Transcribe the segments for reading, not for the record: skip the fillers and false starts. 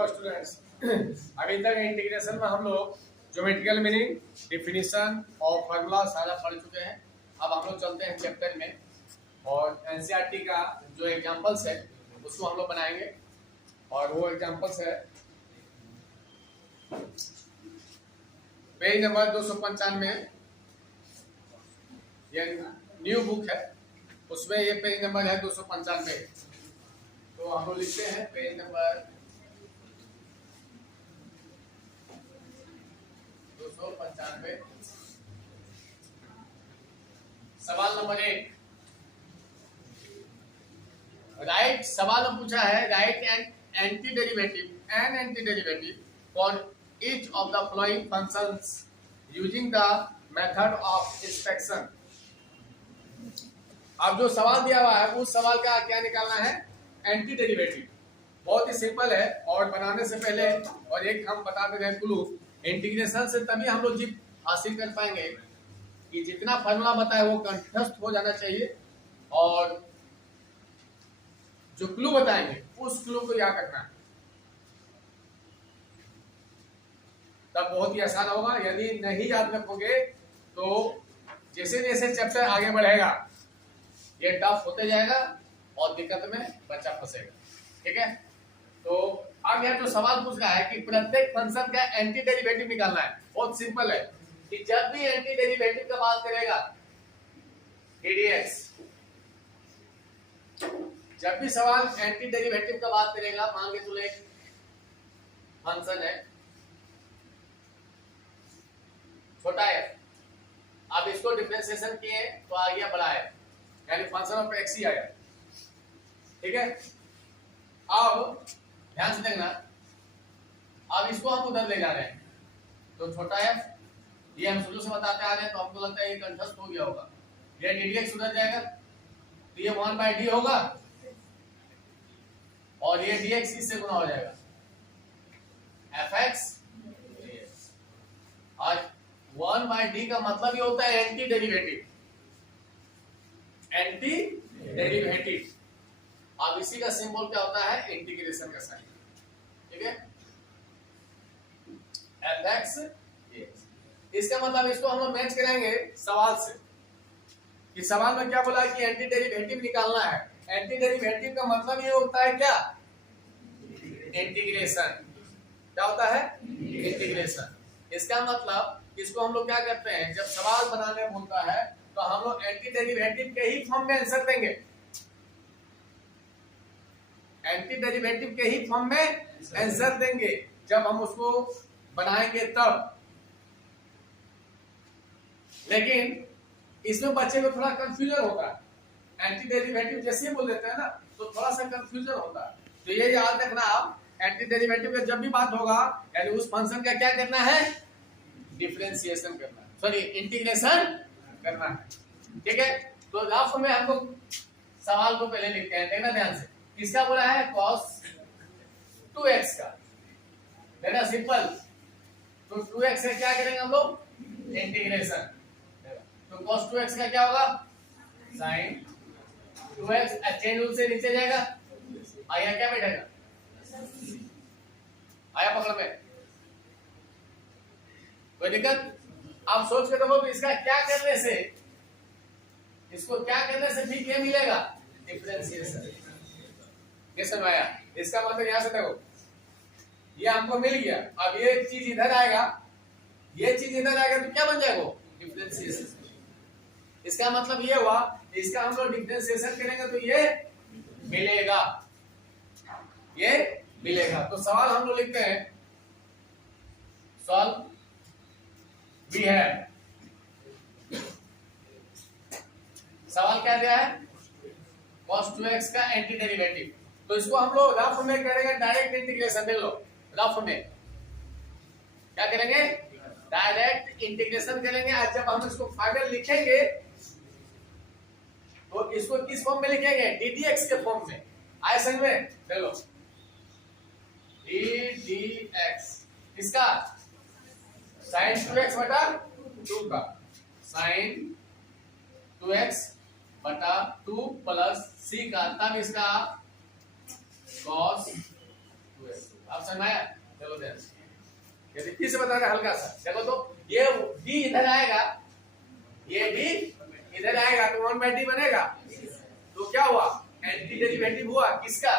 Hello students. अभी तक integration में हम लोग ज्योमेट्रिकल मीनिंग, डिफिनीशन और फार्मूला सारा पढ़ चुके हैं। अब हम लोग चलते हैं चैप्टर में और एनसीईआरटी का जो एग्जांपल्स है उसको हम लोग बनाएंगे। और वो एग्जांपल्स है पेज नंबर 295। ये न्यू बुक है, उसमें ये पेज नंबर है 295। तो हम लोग लिखते हैं पेज नंबर 295। सवाल नंबर 1 राइट। सवाल में पूछा है right an anti derivative for each of the following functions using the method of inspection. अब जो सवाल दिया हुआ है उस सवाल का क्या निकालना है, एंटी डेरिवेटिव। बहुत ही सिंपल है और बनाने से पहले और एक हम बता दे रहे हैं क्लू। इंटीग्रेशन से तभी हम लोग जीत हासिल कर पाएंगे कि जितना फॉर्मूला बताए वो कंठस्थ हो जाना चाहिए और जो क्लू बताएंगे उस क्लू को याद रखना है, तब बहुत ही आसान होगा। यदि नहीं याद रखोगे तो जैसे जैसे चैप्टर आगे बढ़ेगा ये टफ होते जाएगा और दिक्कत में बच्चा फंसेगा। ठीक है, तो अब यह जो सवाल पूछ रहा है कि प्रत्येक फंक्शन का एंटी डेरिवेटिव निकालना है। बहुत सिंपल है कि जब भी एंटी डेरिवेटिव का बात करेगा dx, जब भी सवाल एंटी डेरिवेटिव का बात करेगा, मान के चलो एक फंक्शन है छोटा है, अब इसको डिफरेंशिएशन किए तो आ गया बड़ा है, यानी फंक्शन ऑफ एक्स ही आया। ठीक है, अब ध्यान से देखना, अब इसको हम उधर ले जा रहे हैं तो छोटा है, ये हम शुरू से बताते आ रहे हैं तो हमको लगता है ये कंठस्थ हो गया होगा। ये dx उधर जाएगा तो ये 1/d होगा और ये dx किससे गुना हो जाएगा, fx dx। और 1/d का मतलब ये होता है एंटी डेरिवेटिव। एंटी डेरिवेटिव, अब इसी का सिंबल क्या होता है, इंटीग्रेशन का साइन। ठीक है, fx dx। इसका मतलब इसको हम लोग मैच करेंगे सवाल से कि सवाल में क्या बोला कि एंटी डेरिवेटिव निकालना है। एंटी डेरिवेटिव का मतलब ये होता है क्या, इंटीग्रेशन। क्या होता है, इंटीग्रेशन। इसका मतलब इसको हम लोग क्या करते हैं, जब सवाल बनाने बोलता है तो हम लोग एंटी डेरिवेटिव के ही फॉर्म में आंसर देंगे। एंटी डेरिवेटिव के ही फॉर्म में आंसर देंगे जब हम उसको बनाएंगे तब। लेकिन इसमें बच्चे को थोड़ा कंफ्यूजन होता है, एंटी डेरिवेटिव जैसे ही बोल देते हैं ना तो थोड़ा सा कंफ्यूजन होता है। तो ये याद रखना, आप एंटी डेरिवेटिव का जब भी बात होगा यानी उस फंक्शन का क्या करना है, डिफरेंशिएशन करना है, सॉरी इंटीग्रेशन करना है। ठीक है, तो रफ में हमको सवाल को पहले लिखते हैं, देखना ध्यान से। किसका बोला है, cos 2x का, देखना सिंपल। तो 2x से क्या करेंगे हम लोग, इंटीग्रेशन। तो cos 2x का क्या होगा, sin 2x। चेन रूल से नीचे जाएगा, आया क्या बैठेगा, आया पकड़ में, कोई दिक्कत। आप सोच के देखो तो इसका क्या करने से, इसको क्या करने से ठीक ये मिलेगा, डिफरेंशिएशन। कैसे आया, इसका मतलब यहां से देखो ये हमको मिल गया, अब ये चीज इधर आएगा, ये चीज इधर आएगा तो क्या बन जाएगा, डिफरेंशिएशन। इसका मतलब ये हुआ, इसका हम लोग डिफरेंशिएशन करेंगे तो ये मिलेगा, ये मिलेगा। तो सवाल हम लोग लिखते हैं, सॉल्व वी है। सवाल क्या दिया है, cos 2x का एंटी डेरिवेटिव। तो इसको हम लोग रफ में करेंगे डायरेक्ट इंटीग्रेशन। देख लो रफ में क्या करेंगे, डायरेक्ट इंटीग्रेशन करेंगे। आज जब हम इसको फाइनल लिखेंगे तो इसको किस फॉर्म में लिखेंगे, ddx के फॉर्म में। आए समझ में, देख लो ddx इसका sin 2x बटा 2 का, sin 2x बटा 2 प्लस c का, तब इसका cos 2x। अब समझ आया? चलो ध्यान से, यदि फिर से बता रहे हल्का सा, देखो तो ये डी इधर आएगा, ये डी इधर आएगा तो 1/d बनेगा। तो क्या हुआ? एंटी डेरिवेटिव हुआ किसका?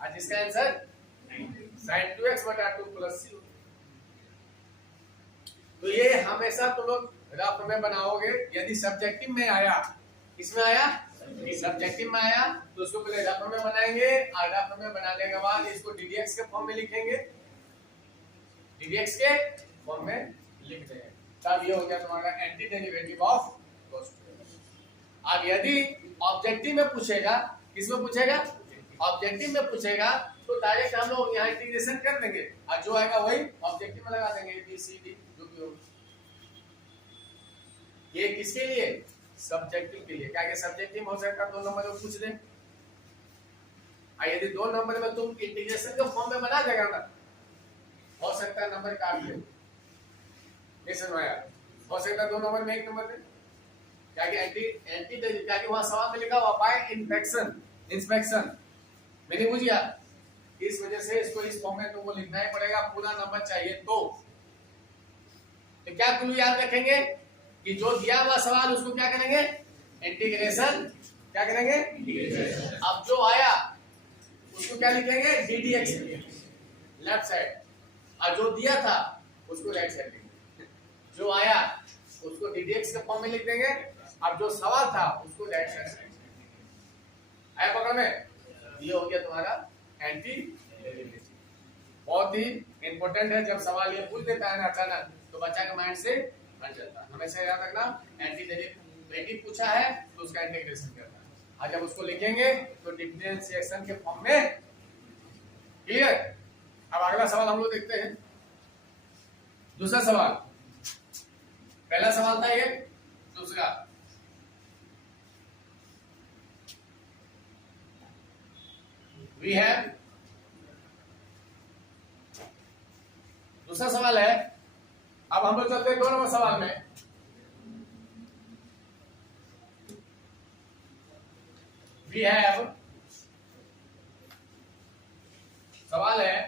आज इसका आंसर sin 2x बटा 2 प्लस c। तो ये हमेशा तुम लोग रफ में बनाओगे। यदि सब्जेक्टिव में आया, किसमें आया? सब्जेक्टिव में आया तो उसको पहले रफ में बनाएंगे और रफ में बनाने के बाद इसको ddx के फॉर्म में लिखेंगे, ddx के फॉर्म में लिख देंगे, तब ये हो गया तुम्हारा anti derivative of cos 2x। अब यदि ऑब्जेक्टिव में पूछेगा, किसमें पूछेगा? ऑब्जेक्टिव में पूछेगा तो डायरेक्ट हम लोग यहाँ इंटीग्रेशन कर देंगे और जो आएगा वही ऑब्जेक्टिव में लगा देंगे, बी सी डी जो भी हो। ये किसके लिए? सब्जेक्टिव के लिए। क्या कि सब्जेक्टिव हो सकता है 2 नंबर में पूछ दे, और यदि 2 नंबर में तुम इंटीग्रेशन के फॉर्म में बना देगा ना, हो सकता है नंबर काट दे, नहीं समझाया? हो सकता है 2 नंबर में 1 नंबर में, क्या कि एंटी क्या कि वहां सवाल में लिखा हुआ बाय इंस्पेक्शन मैंने बुझिया, इस वजह से इसको इस फॉर्म में तुमको लिखना ही पड़ेगा, पूरा नंबर चाहिए। तो क्या क्लू याद रखेंगे कि जो दिया हुआ सवाल उसको क्या करेंगे? इंटीग्रेशन। क्या करेंगे? इंटीग्रेशन। अब जो आया उसको क्या लिखेंगे? ddx लेफ्ट साइड, और जो दिया था उसको राइट साइड लिखेंगे। जो आया उसको ddx के फॉर्म में लिख देंगे, अब जो सवाल था उसको राइट साइड। आया पकड़ में? ये हो गया तुम्हारा एंटी डेरिवेटिव। बहुत ही इंपॉर्टेंट है, जब सवाल ये पूछ देता है ना अचानक तो बच्चा के माइंड से हट जाता है। हमेशा याद रखना, एंटी डेरिवेटिव पूछा है तो उसका इंटीग्रेशन करना है, और जब उसको लिखेंगे तो डिफरेंशिएशन के फॉर्म में। क्लियर? अब अगला सवाल हम लोग देखते हैं। दूसरा सवाल, पहला सवाल था ये, दूसरा we have, दूसरा सवाल है। अब हम लोग चलते हैं 2 नंबर सवाल में। we have, सवाल है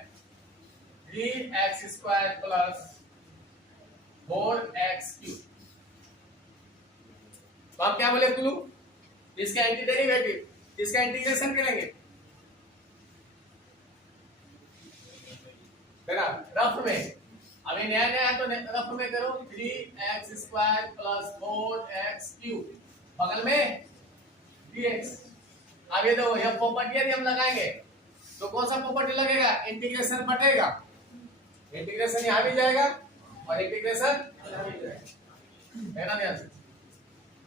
3x² प्लस 4x3। तो हम क्या बोले क्लू? इसका एंटी डेरिवेटिव, इसका इंटीग्रेशन करेंगे रफ में। अभी नया नया तो रफ में करो, 3x² प्लस 4x3 बगल में dx। अब ये देखो ये प्रॉपर्टी यदि हम लगाएंगे तो कौन सा प्रॉपर्टी लगेगा? इंटीग्रेशन बटेगा, इंटीग्रेशन यहाँ भी जाएगा और इंटीग्रेशन यहाँ भी जाएगा, है ना? ध्यान से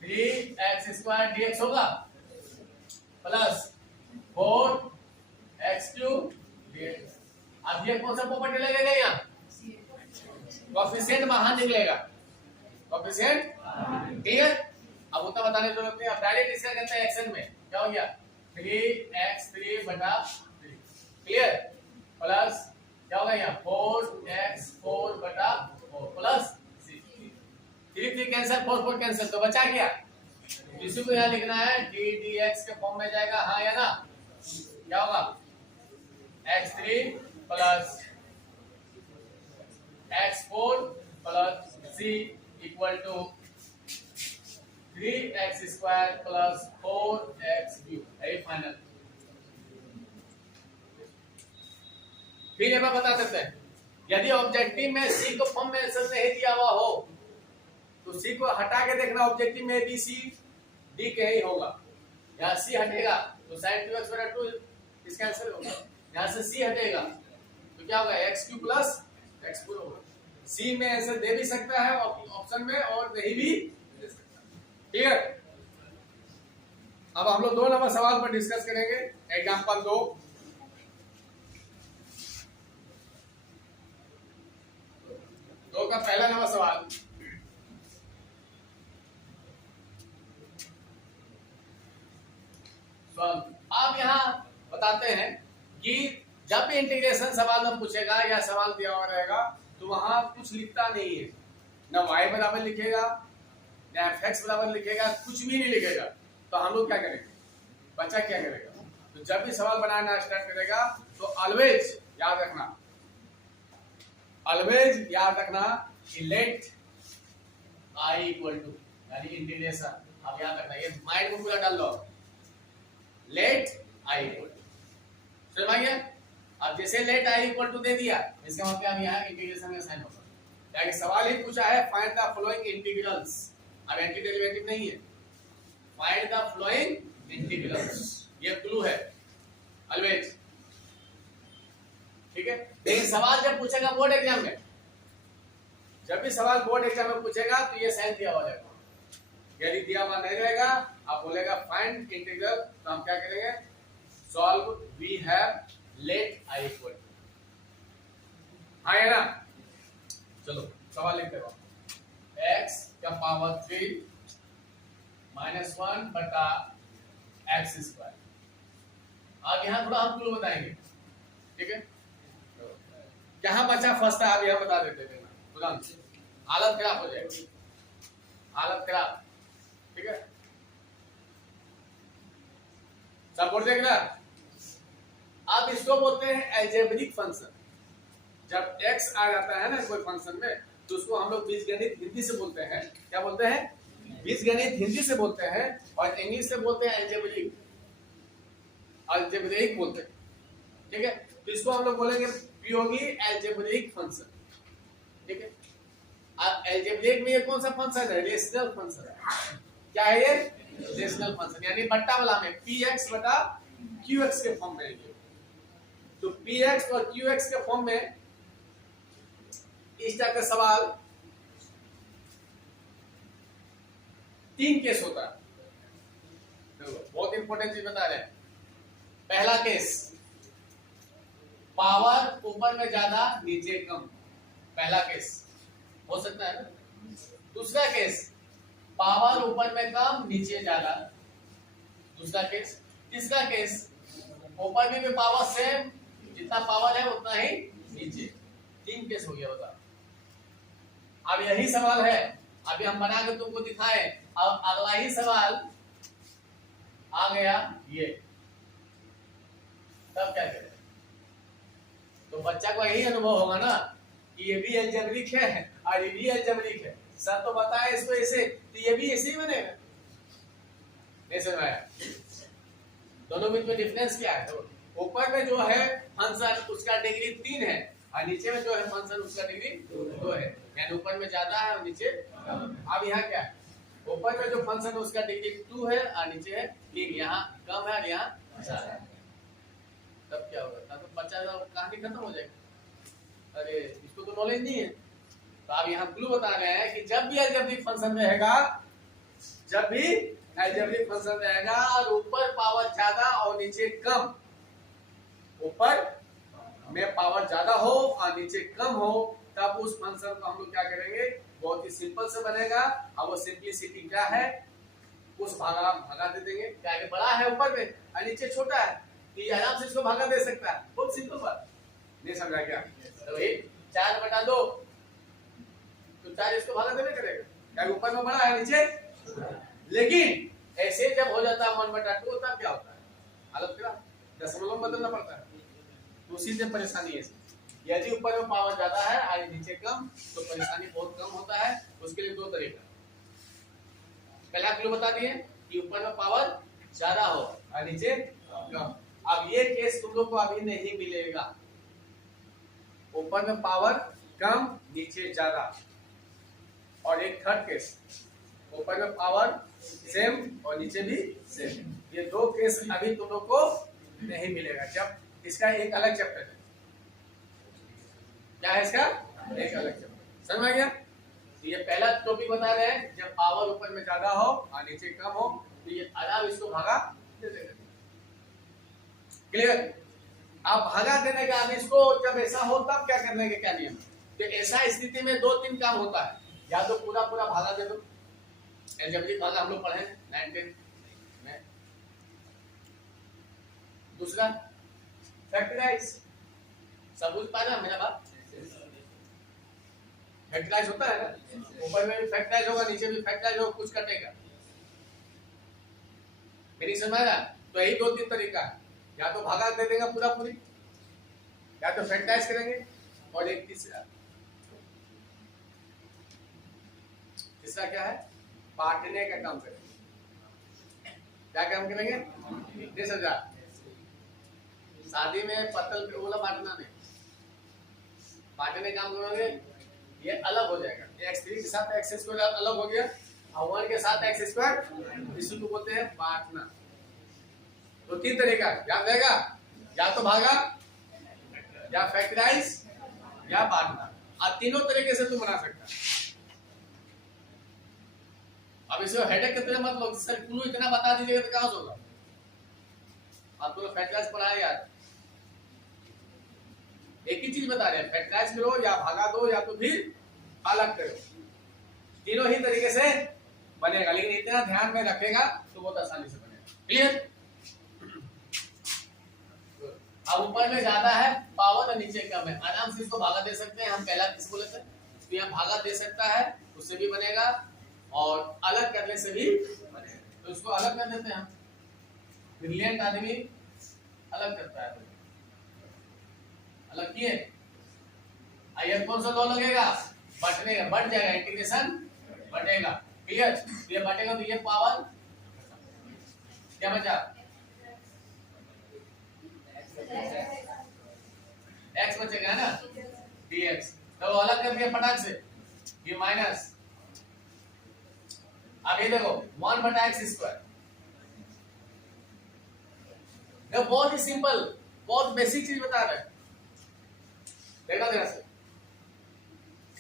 3x² dx होगा प्लस 4x3 dx। अब ये कौन सा प्रॉपर्टी लगेगा? यहाँ कोएफिशिएंट बाहर निकलेगा, कोएफिशिएंट। क्लियर? अब उतना बताने की जरूरत नहीं, अब डायरेक्ट इसका करते हैं एक्शन में। क्या हो गया? 3x3 बटा 3। क्लियर? प्लस क्या होगा यहाँ? 4x4 बटा 4 प्लस 3 कैंसिल, 4 कैंसिल, तो बचा क्या? इसी को यहाँ लिखना है, ddx के फॉर्म में जाएगा, हाँ या ना? क्या होगा? x3 plus x4 plus c equal to 3x² plus 4x3। यही फाइनल। फिर एक बार बता सकते हैं, यदि ऑब्जेक्टिव में c को फॉर्म में आंसर नहीं दिया हुआ हो तो c को हटा के देखना, ऑब्जेक्टिव में b c d के ही होगा। यहाँ c हटेगा तो sin 2x बटा 2 इसका आंसर होगा। यहाँ से c हटेगा तो क्या होगा? x3 प्लस x4 होगा। सी में आंसर दे भी सकता है ऑप्शन में और नहीं भी दे सकता। ठीक है? अब हम लोग 2 नंबर सवाल पर डिस्कस करेंगे। एग्जांपल 2, का पहला नंबर सवाल। आप यहाँ बताते हैं कि जब भी इंटीग्रेशन सवाल में पूछेगा या सवाल दिया हुआ रहेगा तो वहां कुछ लिखता नहीं है, ना y बराबर लिखेगा ना fx बराबर लिखेगा, कुछ भी नहीं लिखेगा। तो हम लोग क्या करेंगे? बच्चा क्या करेगा? तो जब भी सवाल बनाना स्टार्ट करेगा तो तो ऑलवेज याद रखना, ऑलवेज याद रखना कि लेट आई इक्वल टू यानी इंटीग्रेशन, अब याद रखना ये माइंड में पूरा डाल लो, लेट आई इक्वल टू, समझ गया। अब जैसे लेट आई इक्वल टू दे दिया इसका मतलब अब यहाँ इंटीग्रेशन में साइन होगा, यानी सवाल ही पूछा है फाइंड द फ्लोइंग इंटीग्रल्स, अब एंटी डेरिवेटिव नहीं है, फाइंड द फ्लोइंग इंटीग्रल्स, ये क्लू है ऑलवेज, ठीक है। लेकिन सवाल जब पूछेगा बोर्ड एग्जाम में, जब भी सवाल बोर्ड एग्जाम में पूछेगा तो ये साइन दिया हुआ रहेगा, यदि दिया हुआ नहीं रहेगा आप बोलेगा फाइंड इंटीग्रल, तो हम क्या करेंगे, solve we have let I equal to, हाँ है ना। चलो सवाल लिखते रहो, x का पावर 3 माइनस 1 बटा एक्स स्क्वायर, अब यहाँ थोड़ा हम क्लू बताएंगे, ठीक है। क्या बच्चा फंसता है अब यह बता देते थे, तुरंत हालत खराब हो जाएगी, हालत खराब, ठीक है। सब बोल देगा। अब इसको बोलते हैं अलजेब्रिक फंक्शन, जब x आ जाता है ना कोई फंक्शन में तो उसको हम लोग बीजगणित हिंदी से बोलते हैं, क्या बोलते हैं, बीजगणित हिंदी से बोलते हैं, और इंग्लिश से बोलते हैं अलजेब्रिक, अलजेब्रिक बोलते हैं, ठीक है। तो इसको हम लोग बोलेंगे उपयोगी अलजेब्रिक फंक्शन, ठीक है। अब अलजेब्रिक में ये कौन सा फंक्शन है, रेशनल फंक्शन है, क्या है ये, रेशनल फंक्शन, यानी बट्टा वाला में px बटा qx के फॉर्म में है ये, तो px और qx के फॉर्म में इस टाइप का सवाल 3 केस होता है, बहुत इंपॉर्टेंट चीज बता रहे हैं। पहला केस, पावर ऊपर में ज्यादा नीचे कम, पहला केस हो सकता है ना। दूसरा केस, पावर ऊपर में कम नीचे ज्यादा, दूसरा केस। तीसरा केस, ऊपर में भी पावर सेम, जितना पावर है उतना ही नीचे। 3 केस हो गया होता। अब यही सवाल है, अभी हम बना के तुमको दिखाए, अब अगला ही सवाल आ गया ये, तब क्या करें, तो बच्चा को यही अनुभव होगा ना कि ये भी अलजेब्रिक है और ये भी अलजेब्रिक है, सर तो बताए इसको ऐसे, तो ये भी ऐसे ही बनेगा, नहीं समझ आया। दोनों बीच में डिफरेंस क्या है, तो ऊपर में जो है फंक्शन उसका डिग्री 3 है और नीचे में जो है फंक्शन उसका डिग्री 2 है, यानी ऊपर में ज्यादा है और नीचे कम। अब यहाँ क्या है, ऊपर में जो फंक्शन है उसका डिग्री 2 है और नीचे है 3, यहाँ कम है और यहाँ ज्यादा है, तब क्या होगा, तो बच्चा कहानी खत्म हो जाएगी, अरे इसको तो नॉलेज नहीं है। तो आप यहाँ क्लू बता रहे हैं कि जब भी अलजेब्रिक फंक्शन रहेगा, जब भी अलजेब्रिक फंक्शन रहेगा और ऊपर पावर ज्यादा और नीचे कम, ऊपर में पावर ज्यादा हो और नीचे कम हो, तब उस फंक्शन को हम लोग क्या करेंगे, बहुत ही सिंपल से बनेगा। और वो सिंपलिसिटी क्या है, उस भागा दे देंगे, क्या है बड़ा है ऊपर में और नीचे छोटा है, तो ये आराम से इसको भागा दे सकता है, बहुत सिंपल बात, नहीं समझा क्या। तो ये 4/2, तो 4 इसको भागा देने करेगा, क्या ऊपर में बड़ा है नीचे, लेकिन ऐसे जब हो जाता है 1/2 तब क्या होता है, हालत खराब, दशमलव बदलना पड़ता है, तो उसी से परेशानी है। यदि ऊपर में पावर ज्यादा है और नीचे कम, तो परेशानी बहुत कम होता है। उसके लिए 2 तरीका, पहला क्लू बता दिए कि ऊपर में पावर ज्यादा हो और नीचे कम। अब ये केस तुम लोग को अभी नहीं मिलेगा, ऊपर में पावर कम नीचे ज्यादा, और एक थर्ड केस, ऊपर में पावर सेम और नीचे भी सेम। ये 2 केस अभी तुम लोग को नहीं मिलेगा, जब इसका एक अलग चैप्टर है, क्या है इसका एक अलग चैप्टर, समझ में गया। तो ये पहला टॉपिक बता रहे हैं, जब पावर ऊपर में ज्यादा हो और नीचे कम हो, तो ये आराम इसको भागा दे देगा, क्लियर। अब भागा देने का, अब इसको जब ऐसा हो तब क्या करने के क्या नियम, तो ऐसा स्थिति में 2-3 काम होता है, या तो पूरा पूरा भागा दे दो, अलजेब्रिक भागा हम लोग पढ़े 9-10 में। दूसरा फैक्टराइज, सब कुछ पाया मेरा बात, फैक्टराइज होता है ना, ऊपर में भी फैक्टराइज होगा नीचे भी फैक्टराइज होगा, कुछ कटेगा, मेरी समझ आया। तो यही 2-3 तरीका है, या तो भागा दे देगा पूरा पूरी, या तो फैक्टराइज करेंगे और एक तीसरा क्या है, बांटने का काम करेंगे। क्या काम करेंगे? नहीं समझा? शादी में पत्तल पे बोला बांटना नहीं, बांटने का काम करोगे, ये अलग हो जाएगा। x3 के साथ x स्क्वायर अलग हो गया और 1 के साथ x स्क्वायर, इसी को बोलते हैं बांटना। तो तीन तरीका याद रहेगा, या तो भागा, या फैक्टराइज, या बांटना। और तीनों तरीके से तुम बना सकता है। अब इसे हेडेक कितने मत लो, सर क्लू इतना बता दीजिएगा तो कहां से होगा। आप तो फैक्टराइज पढ़ाए यार, एक ही चीज बता रहे हैं, फैक्टराइज करो या भागा दो या तो फिर अलग करो, तीनों ही तरीके से बनेगा। लेकिन इतना ध्यान में रखेगा तो बहुत आसानी से बनेगा। क्लियर? अब ऊपर में ज्यादा है पावर और नीचे कम है, आराम से इसको भागा दे सकते हैं। हम पहला किस बोले थे, तो यहाँ भागा दे सकता है, उससे भी बनेगा और अलग करने से भी बनेगा। तो इसको अलग कर देते हैं हम। ब्रिलियंट आदमी अलग करता है, अलग किए। आइए कौन सा दो लगेगा, बटने का, बढ़ जाएगा, इंटीग्रेशन बढ़ेगा। क्लियर? ये बढ़ेगा तो ये पावर क्या बचा, x बचेगा है ना, dx। तो अलग कर दिया फटाक से, ये माइनस। अब ये देखो 1/x²। देखो बहुत ही सिंपल, बहुत बेसिक चीज बता रहे हैं, देखना ध्यान से।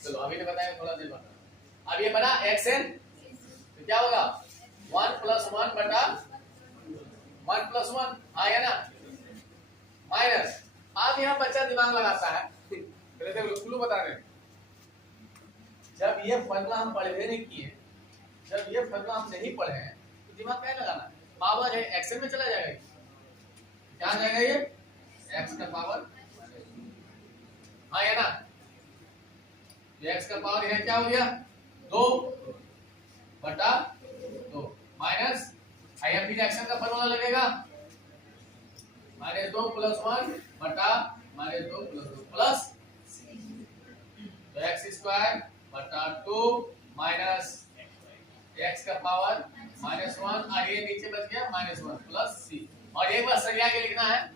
चलो अभी ने बताया, थोड़ा देर बाद। अब ये बना xn, तो क्या होगा 1 + 1/1 + 1 आया ना, माइनस। अब यहाँ बच्चा दिमाग लगाता है, क्लू बता रहे हैं। जब ये फॉर्मूला हम पढ़े नहीं किए, जब ये फॉर्मूला हम नहीं पढ़े हैं तो दिमाग क्या लगाना, पावर है एक्सेल में चला जाएगा, क्या जाएगा ये x का पावर, हाँ है ना, ये x का पावर है क्या हो गया 2/2 माइनस, आइए फिर एक्शन का फॉर्मूला लगेगा -2 + 1/-2 + 2 प्लस तो x²/2 माइनस x का पावर -1 और ये नीचे बच गया -1 प्लस c। और एक बार सरिया के लिखना है,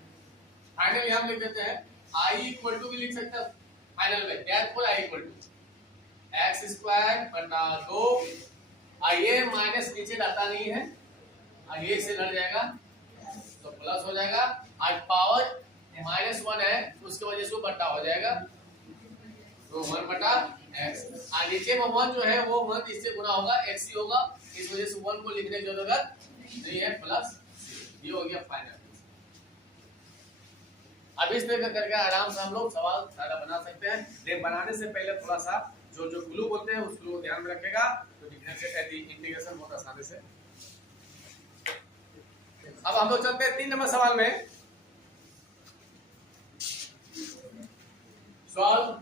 फाइनल हम लिख देते हैं i = भी लिख सकते हैं फाइनल में, देयरफॉर i = x²/2 ये माइनस नीचे डाटा नहीं है और ये से लड़ जाएगा तो प्लस हो जाएगा, आज पावर -1 है उसकी वजह से बट्टा हो जाएगा, तो 1/x। और नीचे में 1 जो है वो 1 इससे गुना होगा, x ही होगा, इस वजह से 1 को लिखने की जरूरत नहीं है, प्लस ये हो गया फाइनल। अब इस तरह करके आराम से हम लोग सवाल सारा बना सकते हैं। लेकिन बनाने से पहले थोड़ा सा जो जो क्लू बोलते हैं उस क्लू को ध्यान में रखेगा, तो इंटीग्रेशन बहुत आसानी से। अब हम लोग चलते हैं 3 नंबर सवाल में। Solve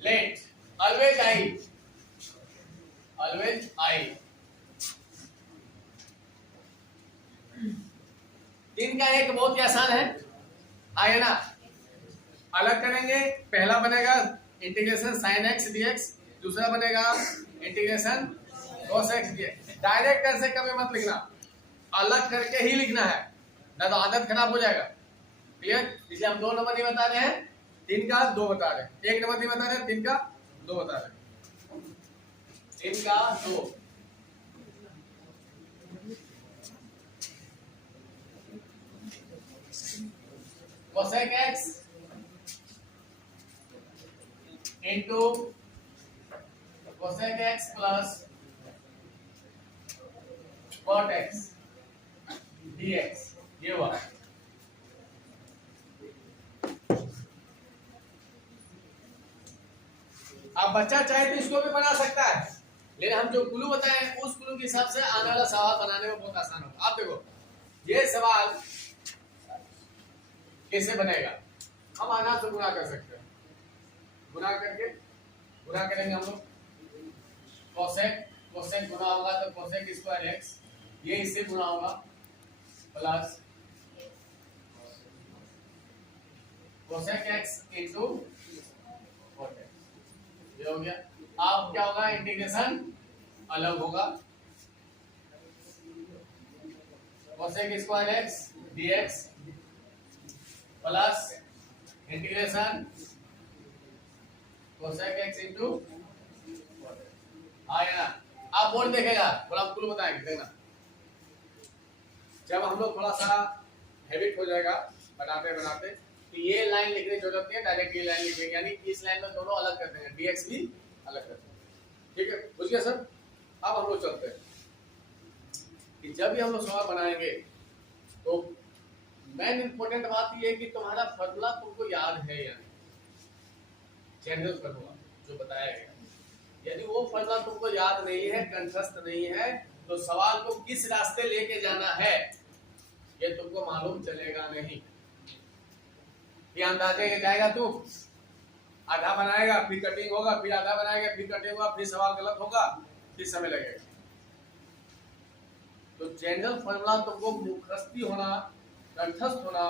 late always I. 3 का एक बहुत ही आसान है, आए ना, अलग करेंगे। पहला बनेगा इंटीग्रेशन sin x dx, दूसरा बनेगा integration cos x dx। Direct ऐसे कभी मत लिखना, अलग करके ही लिखना है, ना तो आदत खराब हो जाएगा। क्लियर? इसलिए हम 2 नंबर नहीं बता रहे हैं, 3 का 2 बता रहे हैं, 1 नंबर नहीं बता रहे हैं, 3 का 2 बता रहे हैं, 3 का 2। cosec x into cosec x plus cot x dx, ये हुआ। अब बच्चा चाहे तो इसको भी बना सकता है, लेकिन हम जो क्लू बताए उस क्लू के हिसाब से आने वाला सवाल बनाने में बहुत आसान होगा। आप देखो ये सवाल कैसे बनेगा, हम आराम से गुणा कर सकते हैं, गुणा करेंगे हम लोग। कोसेक गुणा होगा तो कोसेक स्क्वायर x, ये इससे गुणा होगा plus cosec x into cot x, ये हो गया। अब क्या होगा, इंटीग्रेशन अलग होगा, cosec square x dx plus integration cosec x into आया ना। आप बोर्ड देखेगा, थोड़ा आपको बताएंगे, देखना जब हम लोग थोड़ा सा हैबिट हो जाएगा बनाते बनाते, तो ये लाइन लिखने की जरूरत नहीं है, डायरेक्ट ये लाइन लिखेंगे, यानी इस लाइन में दोनों अलग कर देंगे, dx भी अलग कर देंगे। ठीक है, बुझ गया सर। अब हम लोग चलते हैं कि जब भी हम लोग सवाल बनाएंगे तो मेन इंपॉर्टेंट बात ये है कि तुम्हारा फॉर्मूला तुमको याद है या नहीं, जनरल फॉर्मूला जो बताया गया। यदि वो फॉर्मूला तुमको याद नहीं है, कंठस्थ नहीं है, तो सवाल को किस रास्ते लेके जाना है ये तुमको मालूम चलेगा नहीं। ये अंदाजे के जाएगा, तू आधा बनाएगा फिर कटिंग होगा, फिर आधा बनाएगा फिर कटिंग होगा, फिर सवाल गलत होगा, फिर समय लगेगा। तो जनरल फॉर्मूला तुमको मुखस्ती होना, कंठस्थ होना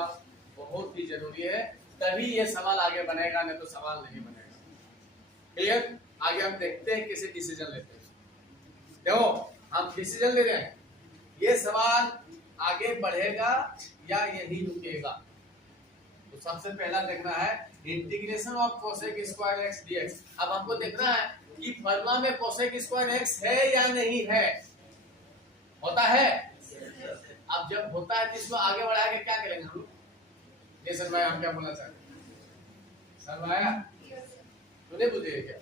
बहुत ही जरूरी है, तभी ये सवाल आगे बनेगा, नहीं तो सवाल नहीं बनेगा। क्लियर? आगे हम देखते हैं कैसे डिसीजन लेते हैं। देखो हम डिसीजन ले रहे हैं, ये सवाल आगे बढ़ेगा या यही रुकेगा। तो सबसे पहला देखना है integration of cosec square x dx. अब हमको देखना है कि फॉर्मूला में कोसेक स्क्वायर एक्स है या नहीं है। होता है? अब जब होता है तो इसको आगे बढ़ा के क्या करेंगे हम लोग? ये सर भाई हम क्या बोलना चाहते हैं? सर भाई तूने बुझे क्या?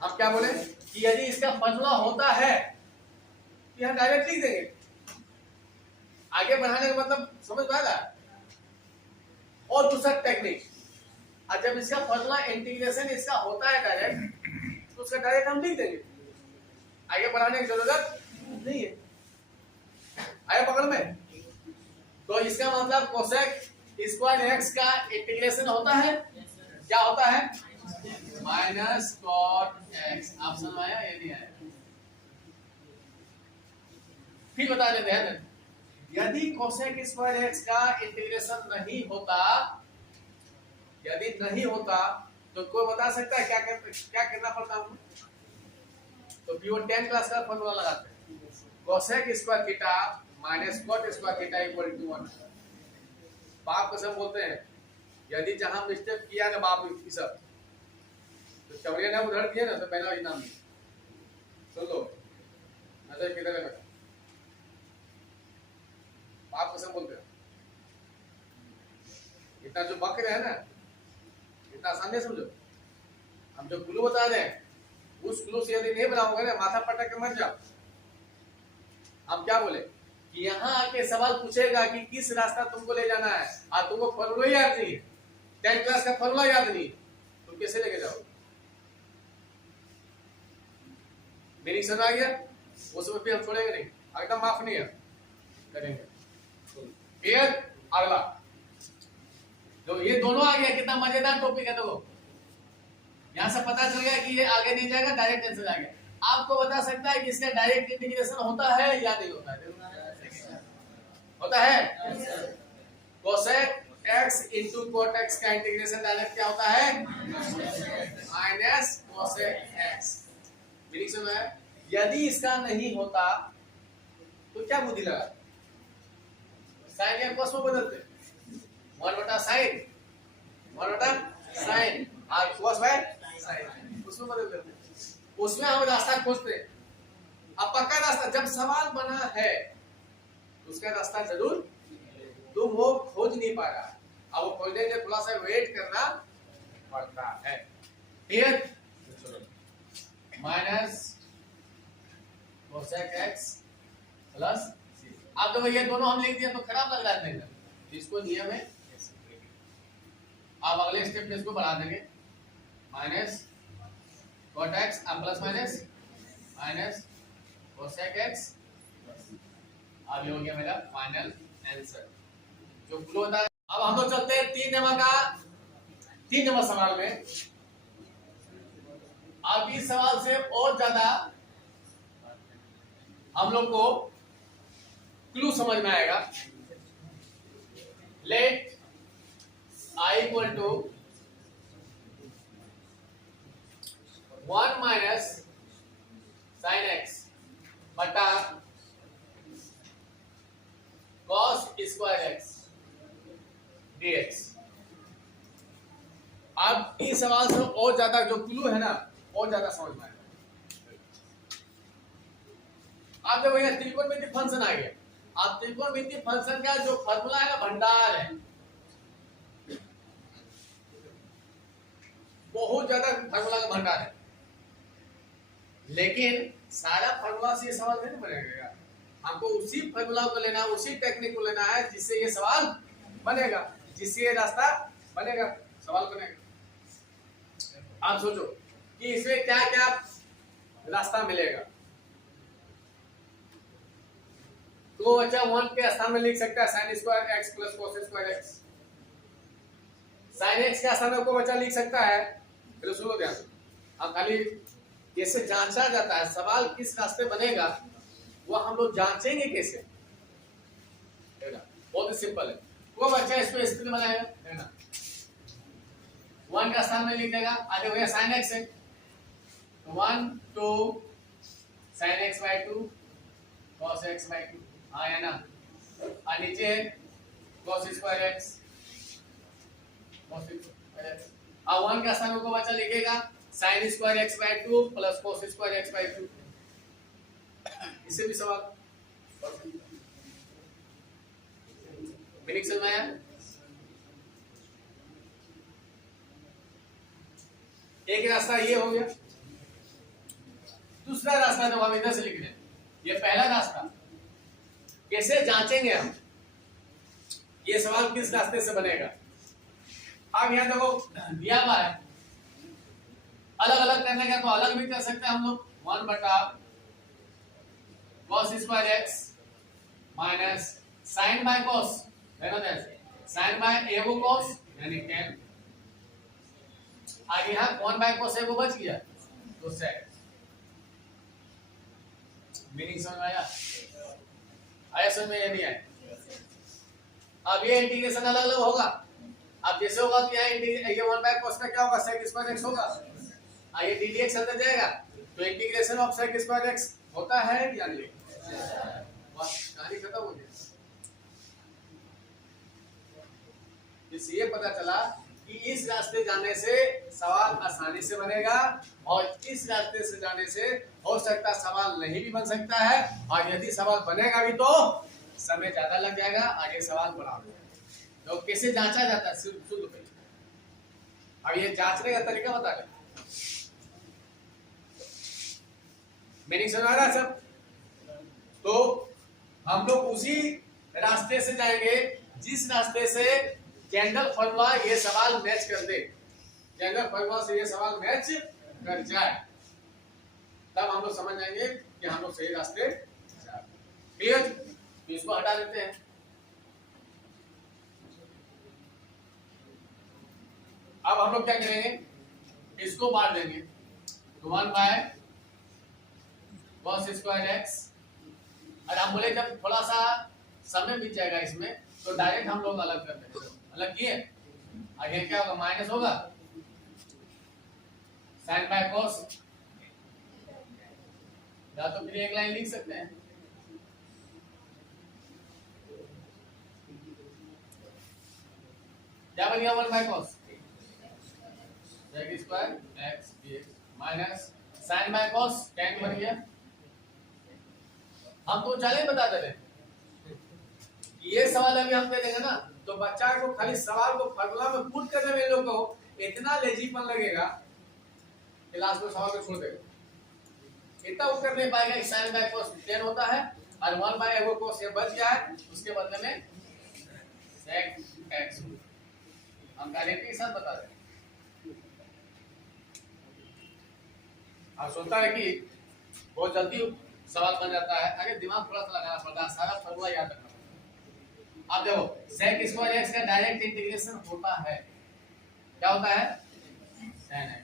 हम क्या बोले कि यदि इसका फॉर्मूला होता है कि हम डायरेक्ट लिख देंगे, आगे बढ़ाने का मतलब समझ में आ रहा है। और दूसरा टेक्निक, और जब इसका फॉर्मूला इंटीग्रेशन इसका होता है डायरेक्ट, तो उसका डायरेक्ट हम लिख देंगे, आगे बढ़ाने की जरूरत नहीं है। आया पकड़ में? तो इसका मतलब कोसेक स्क्वायर एक्स का इंटीग्रेशन होता है, क्या होता है? Minus cot x. ऑप्शन में आया या नहीं आया? फिर बता देते हैं, यदि कोसेक स्क्वायर एक्स का इंटीग्रेशन नहीं होता, यदि नहीं होता तो कोई बता सकता है क्या करना पड़ता है? तो पीओ 10 क्लास का फॉर्मूला लगाते हैं, cosec square theta minus cot square theta equal to 1। बाप कसम बोलते हैं, यदि जहां मिस्टेक किया ना बाप की सब, तो चवड़िया ने उधर दिया ना, तो पहला वही नाम सुन लो, नजर किधर है? बाप कसम बोलते हैं, इतना जो बकरे है ना, इतना आसान नहीं समझो। हम जो क्लू बता रहे हैं, उस क्लू से यदि नहीं बनाओगे ना, माथा पटक के मर जाओ। हम क्या बोले कि यहाँ आके सवाल पूछेगा कि किस रास्ता तुमको ले जाना है, और तुमको फॉर्मूला याद नहीं है, 10 क्लास का फॉर्मूला याद नहीं, तुम कैसे लेके जाओगे? मेरी समझ आ गया? उसमें भी हम छोड़ेंगे नहीं, एकदम माफ नहीं है, करेंगे। क्लियर? अगला तो ये दोनों आ गया, कितना मजेदार टॉपिक है। देखो यहां से पता चल गया कि ये आगे नहीं जाएगा, डायरेक्ट आंसर आ गया। आपको बता सकता है कि इसका डायरेक्ट इंटीग्रेशन होता है या नहीं होता है? होता है। Cosec x into cot x का इंटीग्रेशन डायरेक्ट क्या होता है? Minus cosec x. मेरी समझ है? यदि इसका नहीं होता तो क्या बुद्धि लगा? साइन या कोस में बदलते, 1/sin 1/sin और कोस बाय साइन, उसमें बदल देते, उसमें हम रास्ता खोजते। अब पक्का रास्ता जब सवाल बना है, उसका रास्ता जरूर, तुम वो खोज नहीं पा रहा, अब वो खोजने के लिए थोड़ा सा वेट करना पड़ता है। Clear? Minus cosec x plus, अब तो ये दोनों हम लिख दिया तो खराब लग रहा है नहीं, तो इसको नियम है। अब अगले स्टेप में इसको बढ़ा देंगे, minus cot x plus minus minus cosec x. अब ये हो गया मेरा फाइनल आंसर जो क्लो होता है। अब हम लोग चलते हैं 3 नंबर सवाल में। अब इस सवाल से और ज्यादा हम लोग को क्लू समझ में आएगा। Let I equal to 1 minus sine x बटा कॉस स्क्वायर एक्स dx। अब इस सवाल से और ज्यादा जो क्लू है ना और ज्यादा समझ में आएगा। आप देखो यहाँ त्रिकोणमितीय फंक्शन आ गया। आप त्रिकोणमितीय फंक्शन का जो फॉर्मूला है ना भंडार है, बहुत ज्यादा फॉर्मूला का भंडार है, लेकिन सारा फॉर्मूला से ये सवाल नहीं बनेगा। हमको उसी फॉर्मूला को लेना है, उसी टेक्निक को लेना है जिससे ये सवाल बनेगा, जिससे ये रास्ता बनेगा, सवाल बनेगा। आप सोचो कि इसमें क्या क्या रास्ता मिलेगा। तो बच्चा 1 के स्थान में लिख सकता है sine square x plus cos square x. Sine x के स्थान में को बच्चा लिख सकता है। फिर सुनो ध्यान से, हम खाली कैसे जांचा जाता है सवाल किस रास्ते बनेगा वो हम लोग जांचेंगे कैसे, बहुत ही सिंपल है। वो बच्चा इसको स्थिति बनाएगा है ना, 1 का स्थान में लिख देगा। आगे हो गया साइन एक्स है, 1 2 sine x by 2 cos x by 2 आया ना, और नीचे है कॉस स्क्वायर एक्स, अब 1 का स्थान को बच्चा लिखेगा sine square x by 2 plus cos square x by 2। इससे भी सवाल मीनिंग समझ में आया। एक रास्ता ये हो गया, दूसरा रास्ता जो हम इधर से लिख रहे हैं, ये पहला रास्ता कैसे जांचेंगे हम ये सवाल किस रास्ते से बनेगा। अब यहां देखो दिया हुआ है, अलग अलग करने का तो अलग भी कर सकते हैं हम लोग। 1 बटा cos square x minus sine by cos, sine by एगो कॉस यानी tan, आगे यहां 1 बाय कॉस एगो बच गया तो सेक। मीनिंग समझ में आया? आया समझ में? ये नहीं आया। अब ये इंटीग्रेशन अलग अलग होगा। अब जैसे होगा कि ये 1 बाय कॉस का क्या होगा सेक स्क्वायर एक्स होगा, ये डी dx अंदर जाएगा तो integration of sec square x होता है या नहीं, बस कहानी खत्म हो गई। इससे ये पता चला कि इस रास्ते जाने से सवाल आसानी से बनेगा और इस रास्ते से जाने से हो सकता सवाल नहीं भी बन सकता है, और यदि सवाल बनेगा भी तो समय ज्यादा लग जाएगा और ये सवाल बड़ा हो जाएगा। तो कैसे जांचा जाता है सुन लो पहले। अब ये जांचने का तरीका बता रहे, मीनिंग समझ आ रहा है सब? तो हम लोग उसी रास्ते से जाएंगे जिस रास्ते से जनरल फॉर्मूला ये सवाल मैच कर दे, जनरल फॉर्मूला से ये सवाल मैच कर जाए, तब हम लोग समझ जाएंगे कि हम लोग सही रास्ते क्लियर। तो इसको हटा देते हैं। अब हम लोग क्या करेंगे, इसको बांट देंगे तो 1 बाय कॉस स्क्वायर एक्स, और हम बोले जब थोड़ा सा समय बीत जाएगा इसमें तो डायरेक्ट हम लोग अलग कर देंगे। अलग किए, आगे क्या होगा माइनस होगा साइन बाय कॉस, या तो फिर एक लाइन लिख सकते हैं क्या बन गया 1 by cos square x dx minus sine by cos tan बन गया। हम तो चले बता दे रहे ये सवाल अभी हम दे देंगे ना तो बच्चा को खाली सवाल को फार्मूला में पुट करने में लोग को इतना लेजीपन लगेगा क्लास में सवाल को छोड़ देगा, इतना उत्तर नहीं पाएगा। साइन बाय कॉस tan होता है और 1 बाय एगो कॉस ये बच गया है, उसके बदले में sec x हम डायरेक्टली के साथ बता दें। आप सोचता है कि बहुत जल्दी सवाल बन जाता है, अरे दिमाग थोड़ा सा लगाना पड़ता है, सारा फॉर्मूला याद रखना पड़ता है। अब देखो sec स्क्वायर x का डायरेक्ट इंटीग्रेशन होता है, क्या होता है tan x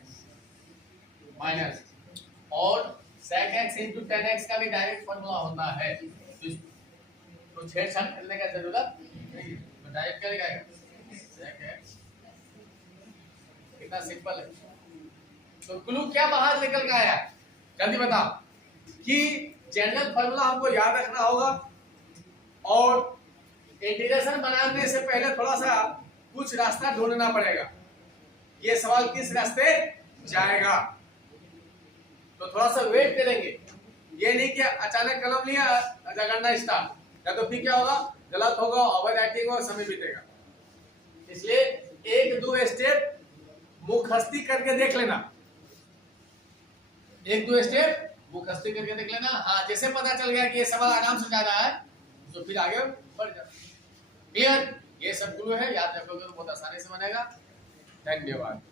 माइनस, और sec x into tan x का भी डायरेक्ट फॉर्मूला होता है, तो छेड़छाड़ करने का जरूरत नहीं है। तो डायरेक्ट क्या लिखाएगा, सेक एक्स। कितना सिंपल है। तो क्लू क्या बाहर निकल के आया, जल्दी बताओ, कि जनरल फार्मूला हमको याद रखना होगा और इंटीग्रेशन बनाने से पहले थोड़ा सा कुछ रास्ता ढूंढना पड़ेगा, ये सवाल किस रास्ते जाएगा, तो थोड़ा सा वेट करेंगे। ये नहीं कि अचानक कलम लिया रगड़ना स्टार्ट, या तो फिर क्या होगा, गलत होगा, ओवर राइटिंग होगा, समय बीतेगा। इसलिए एक दो स्टेप मुखस्ती करके देख लेना, एक दो स्टेप मुखस्ती करके देख लेना। हाँ, जैसे पता चल गया कि ये सवाल आराम से जा रहा है तो फिर आगे बढ़ जाओ। क्लियर, ये सब क्लू है, याद रखोगे तो बहुत आसानी से बनेगा। धन्यवाद।